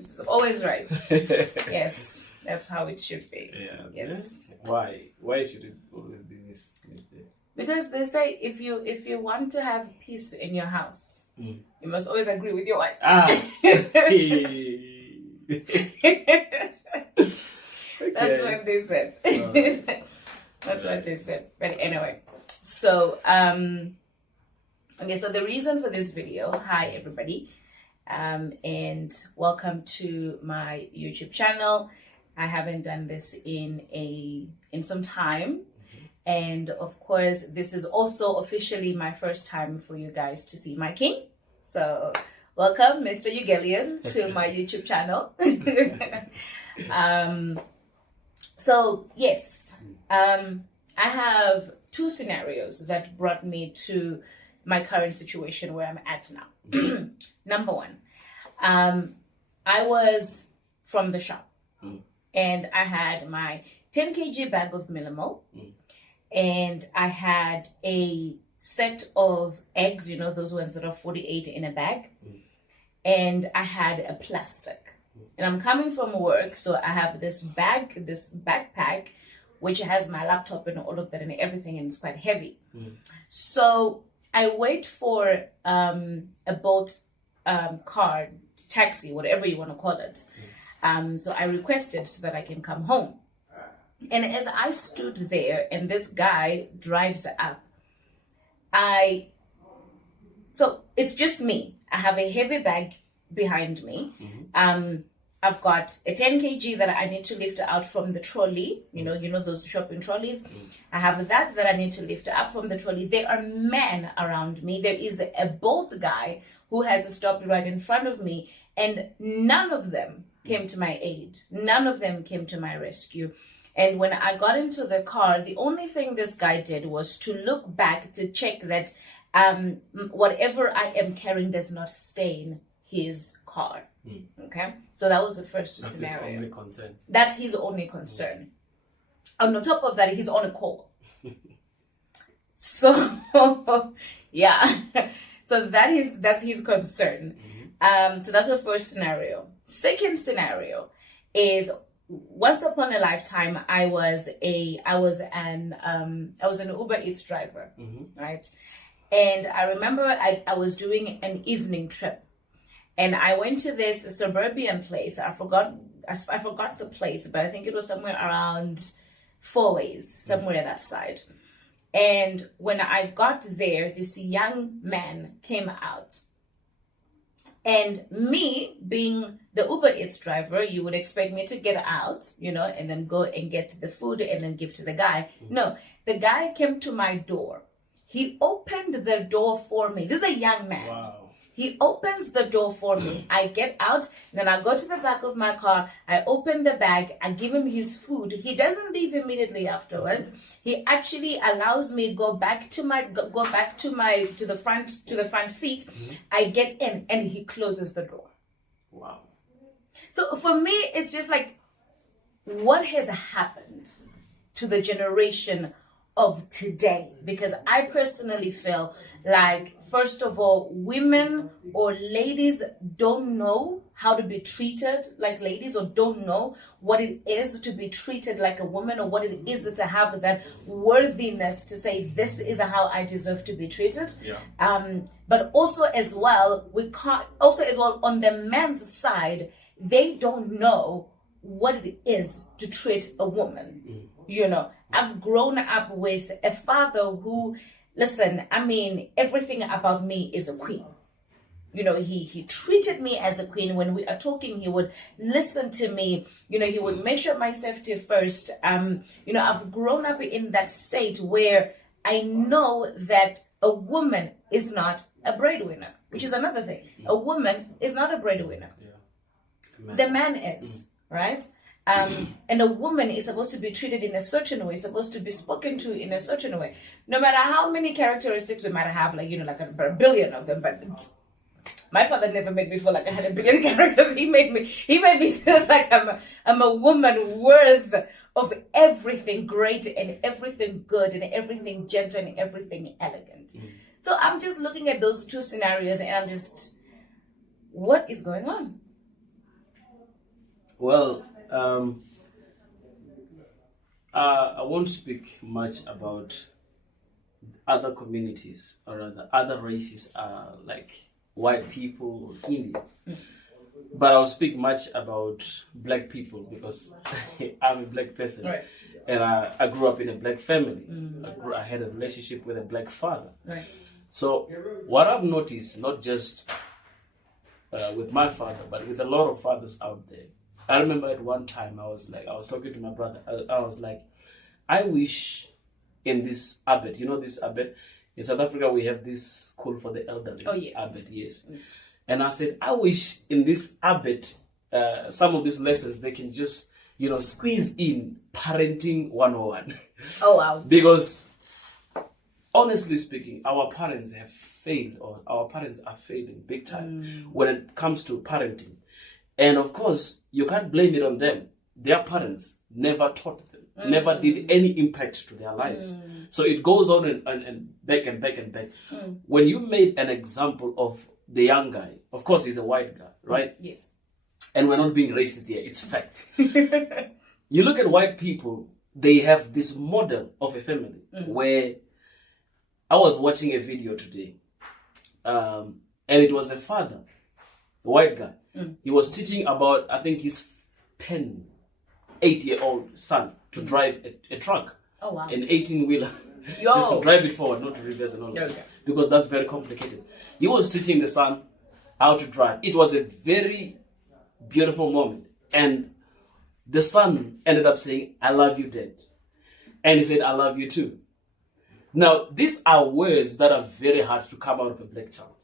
This is always right. Yes, that's how it should be. Yeah. Yes. Why? Why should it always be misleading? Because they say if you want to have peace in your house, you must always agree with your wife. That's what they said. That's what they said. But anyway, so okay, so the reason for this video, hi everybody, and welcome to my YouTube channel. I haven't done this in some time, and of course this is also officially my first time for you guys to see my king. So welcome, Mr. Eugellion, to my YouTube channel. So yes, I have two scenarios that brought me to my current situation where I'm at now. Number one, I was from the shop and I had my 10 kg bag of Millimol and I had a set of eggs, you know, those ones that are 48 in a bag, and I had a plastic. And I'm coming from work, so I have this bag, this backpack, which has my laptop and all of that and everything, and it's quite heavy. So I wait for a boat, car, taxi, whatever you want to call it. So I requested so that I can come home. And as I stood there and this guy drives up, so it's just me. I have a heavy bag behind me. I've got a 10 kg that I need to lift out from the trolley. You know those shopping trolleys. I have that I need to lift up from the trolley. There are men around me. There is a bolt guy who has stopped right in front of me, and none of them came to my aid. None of them came to my rescue. And when I got into the car, the only thing this guy did was to look back to check that whatever I am carrying does not stain his car. Okay, so that was the first scenario. That's his only concern. That's his only concern. And on top of that, he's on a call. So yeah, so that's his concern. So that's the first scenario. Second scenario is, once upon a lifetime, I was an Uber Eats driver, right? And I remember I was doing an evening trip, and I went to this suburban place. I forgot the place, but I think it was somewhere around Four Ways, somewhere that side. And when I got there, this young man came out. And me being the Uber Eats driver, you would expect me to get out, and then go and get the food and then give to the guy. No, the guy came to my door. He opened the door for me. This is a young man. Wow. He opens the door for me. I get out, then I go to the back of my car. I open the bag. I give him his food. He doesn't leave immediately afterwards. He actually allows me go back to the front seat. I get in, and he closes the door. Wow. So for me, it's just like, what has happened to the generation of today? Because I personally feel like, first of all, women or ladies don't know how to be treated like ladies, or don't know what it is to be treated like a woman, or what it is to have that worthiness to say, this is how I deserve to be treated. But also as well, on the men's side, they don't know what it is to treat a woman. I've grown up with a father who, listen, I mean, everything about me is a queen. He treated me as a queen. When we are talking, he would listen to me. He would make sure my safety first. I've grown up in that state where I know that a woman is not a breadwinner, which is another thing. A woman is not a breadwinner. The man is, right? And a woman is supposed to be treated in a certain way, supposed to be spoken to in a certain way. No matter how many characteristics we might have, like a billion of them, but my father never made me feel like I had a billion characters. He made me feel like I'm a woman worth of everything great and everything good and everything gentle and everything elegant. So I'm just looking at those two scenarios and I'm just, what is going on? Well, I won't speak much about other communities or rather other races, like white people or Indians. But I'll speak much about black people because I'm a black person. Right. And I grew up in a black family. I had a relationship with a black father. Right. So what I've noticed, not just with my father, but with a lot of fathers out there. I remember at one time I was talking to my brother. I was like, I wish in this Abed, you know this Abed? In South Africa we have this school for the elderly. Oh yes. Abed, yes. And I said, I wish in this Abed, some of these lessons they can just, squeeze in parenting 101. Oh wow. Because honestly speaking, our parents have failed, or our parents are failing big time when it comes to parenting. And of course, you can't blame it on them. Their parents never taught them, never did any impact to their lives. So it goes on and back and back and back. When you made an example of the young guy, of course he's a white guy, right? Yes. And we're not being racist here, it's fact. You look at white people, they have this model of a family where I was watching a video today, and it was a father, a white guy. He was teaching about, I think, his 8-year-old son to drive a truck. Oh wow. An 18-wheeler. Just to drive it forward, not to reverse and all that. Okay. Because that's very complicated. He was teaching the son how to drive. It was a very beautiful moment. And the son ended up saying, I love you, Dad. And he said, I love you too. Now, these are words that are very hard to come out of a black child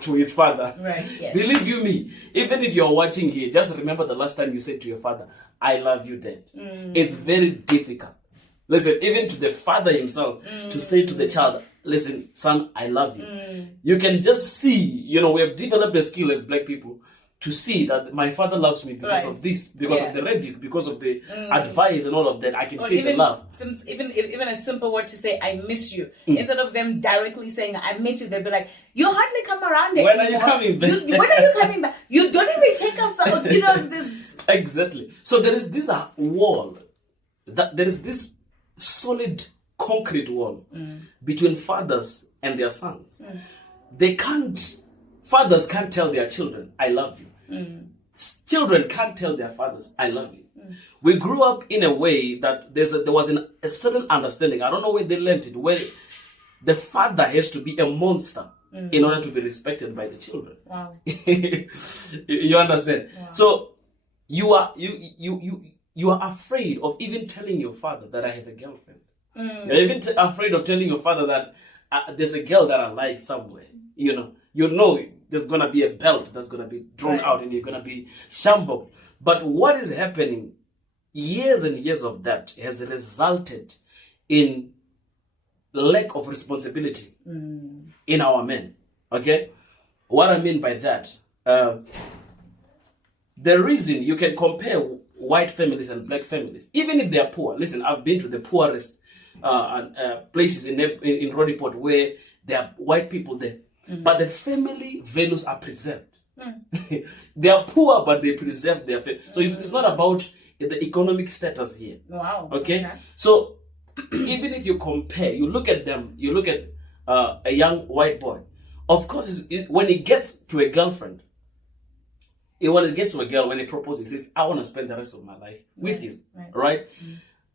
to his father. Right, yes. Believe you me, even if you're watching here, just remember the last time you said to your father, I love you, Dad. It's very difficult. Listen, even to the father himself, to say to the child, listen, son, I love you. You can just see, we have developed a skill as black people to see that my father loves me because of this, because of the rebuke, because of the advice and all of that. I can see the love. Even a simple word to say, I miss you. Instead of them directly saying, I miss you, they'll be like, you hardly come around there When anymore. are you coming back? When are you coming back? You don't even take up some, this. Exactly. So there is this wall, there is this solid concrete wall between fathers and their sons. Fathers can't tell their children, I love you. Children can't tell their fathers, I love you. We grew up in a way that there was a certain understanding, I don't know where they learned it, where the father has to be a monster in order to be respected by the children. Wow. You understand? Wow. So you are afraid of even telling your father that I have a girlfriend. You're even afraid of telling your father that there's a girl that I like somewhere. You know there's going to be a belt that's going to be drawn out and you're going to be shambled. But what is happening, years and years of that has resulted in lack of responsibility in our men. Okay? What I mean by that, the reason you can compare white families and black families, even if they are poor. Listen, I've been to the poorest places in Rodiport where there are white people there. But the family values are preserved. They are poor, but they preserve their family. So it's not about the economic status here. Wow. Okay? So even if you compare, you look at them, you look at a young white boy. Of course, when he gets to a girlfriend, when he gets to a girl, when he proposes, he says, I want to spend the rest of my life with you. Right?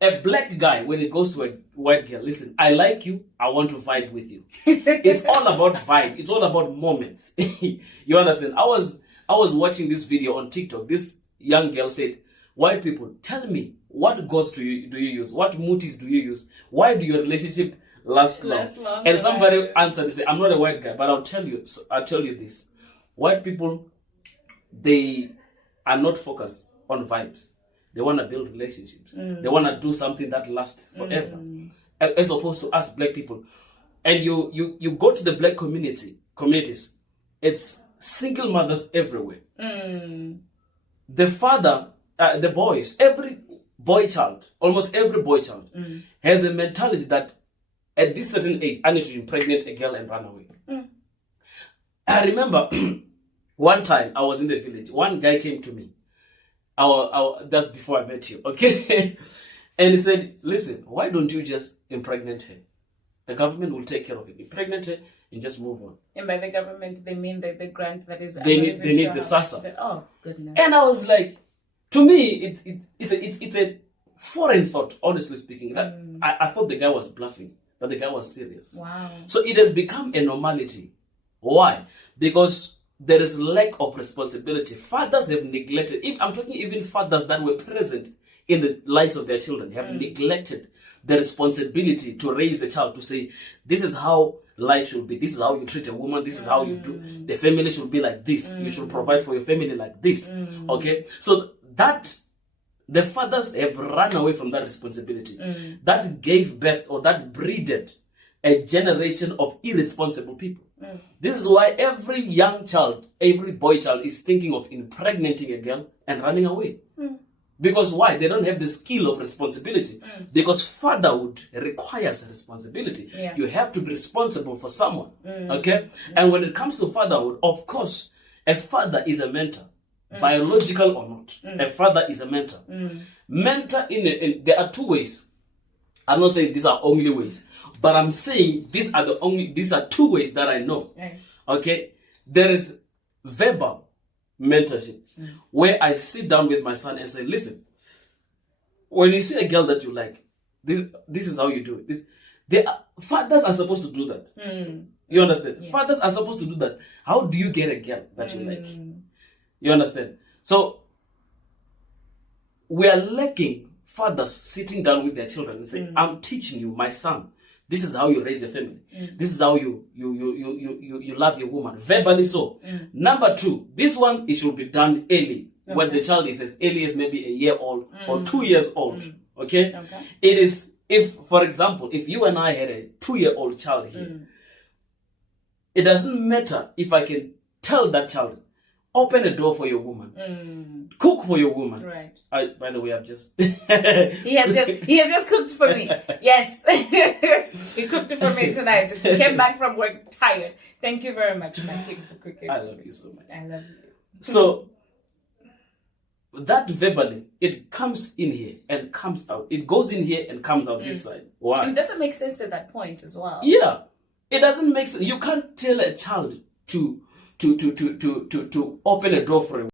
A black guy, when he goes to a white girl, listen, I like you, I want to vibe with you. It's all about vibe. It's all about moments. You understand? I was watching this video on TikTok. This young girl said, white people, tell me, what ghost do you use? What motives do you use? Why do your relationship last long? And somebody answered and said, I'm not a white guy, but I'll tell you this. White people, they are not focused on vibes. They want to build relationships. They want to do something that lasts forever. As opposed to us black people. And you go to the black communities, it's single mothers everywhere. The father, the boys, every boy child, almost every boy child, has a mentality that at this certain age, I need to impregnate a girl and run away. I remember one time I was in the village. One guy came to me. that's before I met you, okay? And he said, listen, why don't you just impregnate her? The government will take care of it. Impregnate her and just move on. And by the government, they mean that the grant that is... They need the SASA. Oh, goodness. And I was like, to me, it's a foreign thought, honestly speaking. That I thought the guy was bluffing, but the guy was serious. Wow. So it has become a normality. Why? Because there is lack of responsibility. Fathers have neglected. I'm talking even fathers that were present in the lives of their children have neglected the responsibility to raise the child, to say, this is how life should be. This is how you treat a woman. This is how you do. The family should be like this. You should provide for your family like this. Okay? So that the fathers have run away from that responsibility. That gave birth, or that breeded a generation of irresponsible people. This is why every young child, every boy child is thinking of impregnating a girl and running away. Because why? They don't have the skill of responsibility. Because fatherhood requires responsibility. Yeah. You have to be responsible for someone. Okay? And when it comes to fatherhood, of course, a father is a mentor. Biological or not. A father is a mentor. Mentor there are two ways. I'm not saying these are only ways, but I'm saying these are two ways that I know. Right. Okay? There is verbal mentorship, where I sit down with my son and say, listen, when you see a girl that you like, this is how you do it. Fathers are supposed to do that. You understand? Yes. Fathers are supposed to do that. How do you get a girl that you like? You understand? So we are lacking fathers sitting down with their children and saying, I'm teaching you, my son, this is how you raise a family. This is how you love your woman. Verbally so. Number two, this one, it should be done early. Okay. When the child is as early as maybe a year old or 2 years old. Okay? It is, if, for example, if you and I had a 2-year-old child here, it doesn't matter if I can tell that child, open a door for your woman. Cook for your woman. Right. By the way, I've just... he has just cooked for me. Yes. He cooked it for me tonight. Came back from work tired. Thank you very much, man. Thank you for cooking. I love you so much. I love you. So, that verbally, it comes in here and comes out. It goes in here and comes out this side. Why? And it doesn't make sense at that point as well. Yeah. It doesn't make sense. You can't tell a child to open a door for a